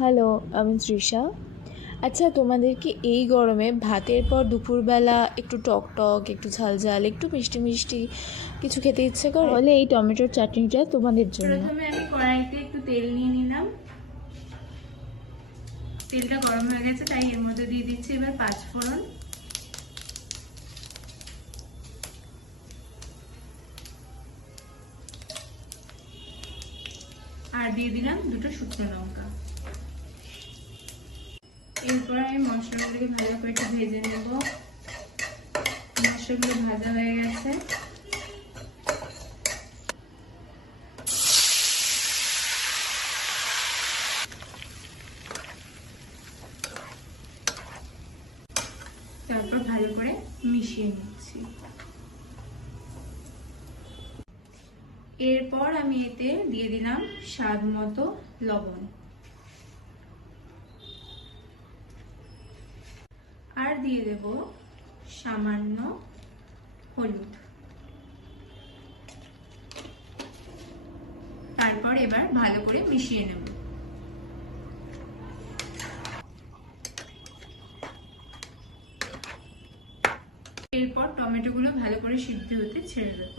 Hello, আমি তৃষা। আচ্ছা, তোমাদের কি এই গরমে ভাতের পর দুপুরবেলা একটু টক টক, একটু ঝাল ঝাল, একটু মিষ্টি মিষ্টি কিছু খেতে ইচ্ছে করে? তাহলে এই টমেটোর চাটনিটা তোমাদের জন্য। প্রথমে আমি কড়াইতে একটু তেল নিয়ে নিলাম। তেলটা গরম হয়ে গেছে, তাই এর মধ্যে দিয়ে দিচ্ছি এবার 5 ফোড়ন। আর দিয়ে দিলাম 2টো শুকনো লঙ্কা। এরপর আমি মশলাগুলোকে ভালো করে একটু ভেজে নেব। মশলাগুলো ভাজা হয়ে গেছে। তারপর ভালো করে মিশিয়ে নিচ্ছি। এরপর আমি এতে দিয়ে দিলাম স্বাদ মতো লবণ আর দিয়ে দেব সামান্য হলুদ। তারপর এবার ভালো করে মিশিয়ে নেব। এরপর টমেটোগুলো ভালো করে সিদ্ধ হতে ছেড়ে দেব।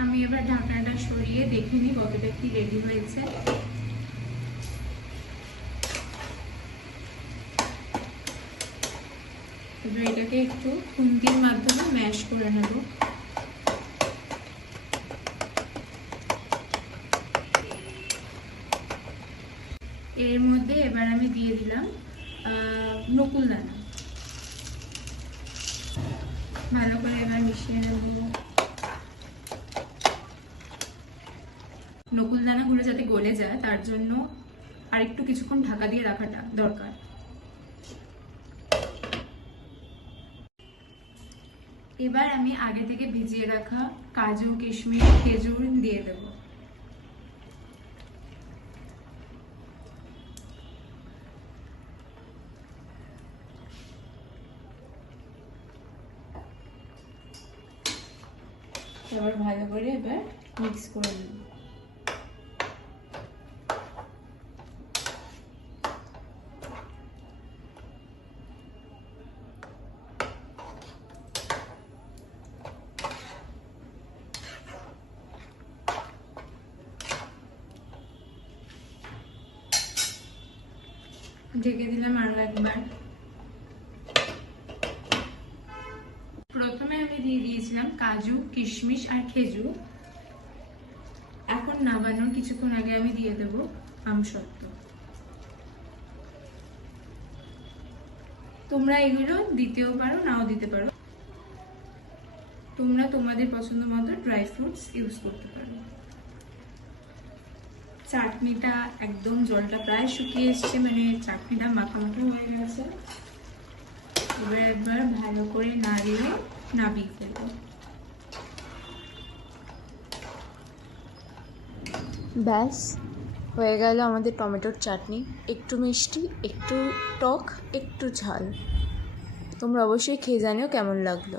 আমি এবার ঢাকনাটা সরিয়ে দেখে নিই কতটা কি রেডি হয়েছে। এবার এটাকে একটু খুন্তির মাধ্যমে ম্যাশ করে নেব। এর মধ্যে এবার আমি দিয়ে দিলাম নকুল দানা। ভালো করে এবার মিশিয়ে নেব। নকুল দানাগুলো যাতে গলে যায় তার জন্য আরেকটু কিছুক্ষণ ঢাকা দিয়ে রাখাটা দরকার। এবার আমি আগে থেকে ভিজিয়ে রাখা কাজু, কিশমিশ, খেজুর দিয়ে দেব। এবার ভালো করে এবার মিক্স করে নেব। ঢেকে দিলাম আরো একবার। প্রথমে আমি দিয়ে দিয়েছিলাম কাজু, কিশমিশ আর খেজুর। এখন নামানোর কিছুক্ষণ আগে আমি দিয়ে দেব আমসত্ত্ব। তোমরা এগুলো দিতেও পারো, নাও দিতে পারো। তোমরা তোমাদের পছন্দ মতো ড্রাই ফ্রুটস ইউজ করতে পারো। চাটনিটা একদম জলটা প্রায় শুকিয়ে এসছে, মানে চাটনিটা মাখা মাখা হয়ে গেছে। এবার একবার ভালো করে নাড়িয়ে নাবিয়ে ফেলবো। ব্যাস হয়ে গেল আমাদের টমেটোর চাটনি। একটু মিষ্টি, একটু টক, একটু ঝাল। তোমরা অবশ্যই খেয়ে জানিও কেমন লাগলো।